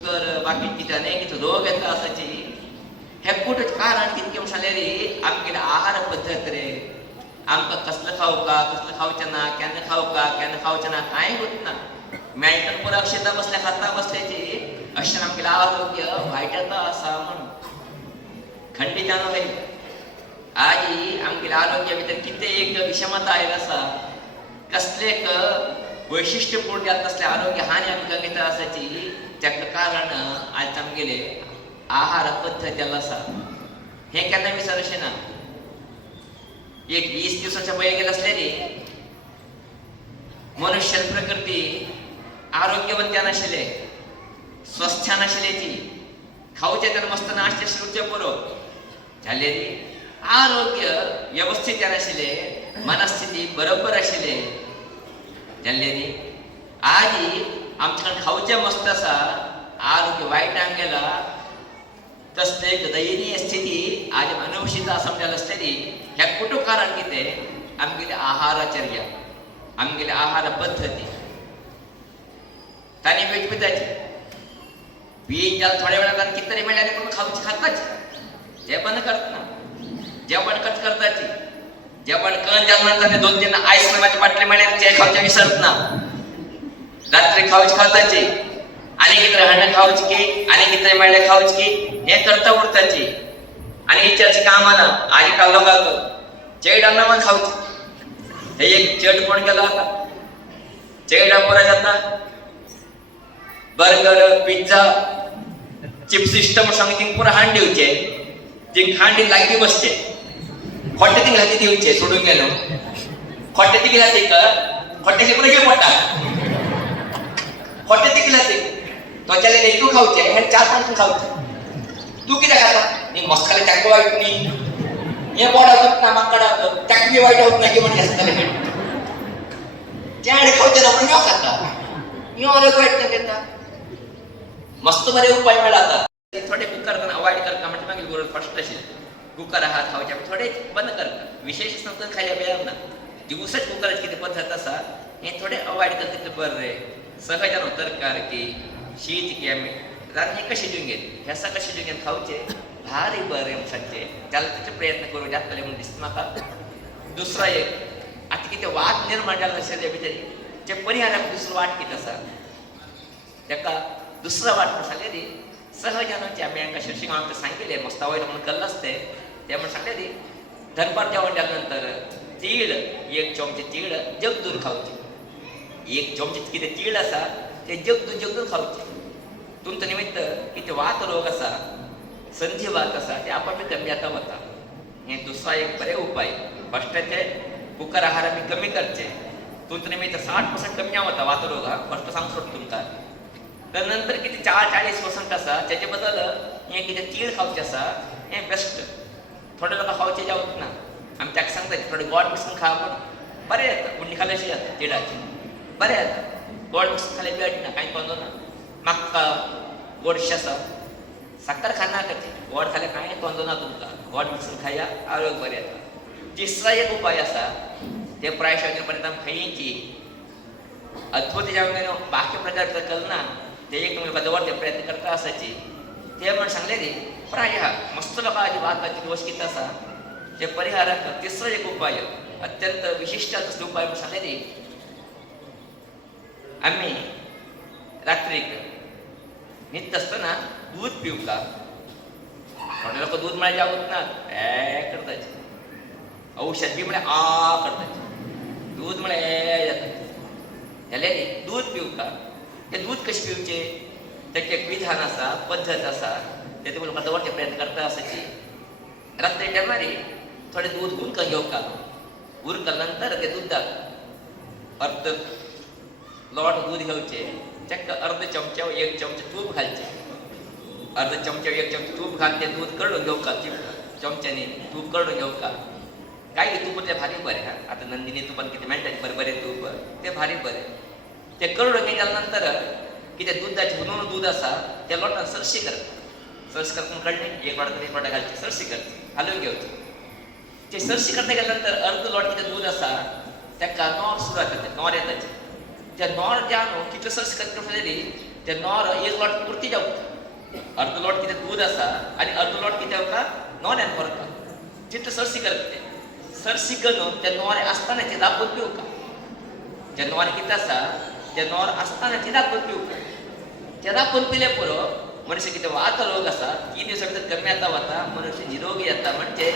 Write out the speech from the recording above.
तर बाकी किती अनेक रोग येता असायची हे कुठं कारण कितके म्हणले आमगेले आहार पद्धत रे आमकां कसलं खावका कसलं खावचें ना केन्ना खावका केन्ना खावचें ना कांय होत ना मेळटना पुरो अक्षता बसल्या खाता बसल्याची अशें आमगेलें आरोग्य वायट जाता आसा म्हण खंडितान होय आजी आमगेल्या आरोग्या भितर कितें एक विशमता आयला आसा कसले एक वैशिष्ट्यपूर्ण जात असले आरोग्य हानी आमकां घेता आसाची त्याचं कारण आज आमगेले आहार पद्धत जाल्लो आसा हें केन्ना विसरशें ना एक 20 दिवसाच्या पयलीं गेले असले न्ही मनुष्य प्रकृती आरोग्यवंत नाशिल्ले स्वस्थ नाशिल्ले ती खावचें तेन्ना मस्त नाश्ते सुरचे पुरो जाले न्ही आरोग्य व्यवस्थित नाशिल्ले मनस्थिती बरोबर आशिल्ले जाल्ले न्ही आजी आमच्याकडे खावचें मस्त आसा आरोग्य वायटान गेला तसले एक दयनीय स्थिती आज अनुवशीत आसा म्हणटाले आसतली हें कुठं कारण कितें आमगेली आहारचर्या आमगेली आहार पद्धती तांणी वेगवेगळ्याची बीन जाल थोड्या वेळान कितें तरी मेळ्ळें पूण खावची खाताची जेवण करतना जेवण कट करताची जेवण करून जालें नंतर 2-3 आईस्क्रीमाचे बाटले मेळ्ळे ते खावचे विसरत ना रात्री खावची खाताची आणि कितें हाडून खावची की आणि कितें मेळ्ळें खावची की हें करता उरताची आणि इचारची कामां ना आजी काल लोकांक चेडा नांवान खावची हे एक चेड कोण गेलो आता चेडा पुरा जाता बर्गर पिझ्झा चिप्स सिस्टम सांग थिंग पुरा हाड दिवचे थिंग हांडी लागीं बसचे खोटे थिंग हाती दिवचे सोडून गेलो खोटे थिंग घाती खोट्याचे पुरे घेवन पडटा खोटे थिंग घाती तो चले रे तू खावचे हे 4-5 खावचे तू कितें खाता नी मसाले ताको वाईट नी हे बोडा होत ना माकडा ताकबी वाईट होत ना की म्हण असतले त्याडे खावचे ना पण यो खाता यो अलग वाईट ना घेता मस्त बरे उपाय मेळा आता थोडे कुकर करना अवॉइड करता म्हणजे मागीर गरज फस्ट अशी कुकर आहात खावचे थोडे बंद करता विशेष संतन खायला बेळ ना दिवसच कुकराची कितें पद्धत आसा हे थोडे अवॉइड करता बरे सहजान तरकार की शीत की आमी रांदणी कशी दिवंक हेसा कशी दिवंक खावचे भारी बरे म्हणचे त्याला तिचे प्रयत्न करू जातले म्हणून दिसता म्हाका दुसरा एक आता कितें वाद निर्माण जाल्लो आशिल्ले भितर जे परिहाराक दुसरो वाट कितें आसा ताका दुसरा वाट म्हणून सांगले न्ही सहजान आमी हांकां शिर्षिंग आमकां सांगिल्लें मस्ता वयर म्हणून कल्लो आसते ते म्हणून सांगले न्ही दनपार जेवण जाले नंतर तीळ 1 चमचे तीळ जगदून खावचे 1 चमचे कितें तीळ आसा ते जगदून खावचे तुमचं निमित्त कितें वात रोग आसा संधी वात आसा ते आपाप कमी जाता वता हे दुसरा एक बरे उपाय फस्टाचे कुकर आहार आमी कमी करचे तुमचं निमित्त 60% कमी वता वात रोग हा फस्ट सांग सोड तुमकां तर नंतर कितें 40% आसा त्याचे बदल हे कितें तीळ खावचे आसा हे बेस्ट थोडे लोक खावचे जावत ना आमी ताका सांगता थोडे गोड मिसळून खा पूण बरें येता उंडी खाल्ल्याशी जाता तिळाची बरें येता गोड मिसळून खाल्ले बेड ना कांय कोंदो ना म्हाका गोडशें आसा साखर खाना कशी गोड खाल्यार कांय कोंदो ना तुमकां गोड मिसळून खाया आरोग्य बरें येता तिसरा एक उपाय आसा ते प्रायश्चित पर्यंत आमी खंयची अद्भुत जावंक बाकी प्रकार कलना ते एक तुमी दवरते प्रयत्न करता आसाची ते म्हण सांगले न्ही प्राय मस्त लोकांची वाताची दोश कितें आसा ते परिहाराक तिसरो एक उपाय अत्यंत विशिश्ट असले उपाय म्हण सांगले न्ही आमी रात्रीक न्हिद आसतना दूध पिवका थोडे लोक दूध म्हळ्यार जावत ना करताचे औषध बी म्हळ्यार करताचे दूध म्हळ्यार जाता जाल्यार न्ही दूध पिवका ते दूध कशें पिवचें ताचें एक विधान आसा पद्दत आसा ते तुमी लोकां दवरचे प्रयत्न करता आसाची रात्री जेन्ना न्ही थोडें दूध उरकून घेवका उरकल्या नंतर ते दुधाक अर्द लोट दूध घेवचें ताका अर्द चमचे 1 चमचे तूप घालचें अर्द चमचे 1 चमचे तूप घालून तें दूध कळून घेवका चमच्यानी तूप कळून घेवका काय तूप तें भारी बरें हा आतां नंदिनी तुपान कितें मेळटा बरें बरें तूप तें भारी बरें तें कळून घेतल्या नंतर कितें दुधाचें हुनून दूध आसा त्या लोटान सरशी करता सरशी करता कळ्ळें 1 वाटो घालची सरशी करची हालोवन घेवची ते सरशी करता गेल्या नंतर अर्द लोट कितें दूध आसा ताका नॉर सुरू जाता नॉर येताचे त्या नॉर ज्या न्हू कितले सर्च करता ते नॉर एक लॉट पुरती जावता अर्ध लॉट कितें दूध आसा आनी अर्ध लॉट कितें वता नॉऱ्यान व्हरता चित्त सरसी करता सरसी करून ते नॉर आसतना ते दाखोवन पिवका ते नॉर कितें आसा ते नॉर आसतना ते दाखोवन पिवका ते दाखोवन पिले पुरो मनुष्य कितें वात रोग आसा 3 दिवसा भितर कमी जाता वता मनुष्य निरोगी येता म्हणजे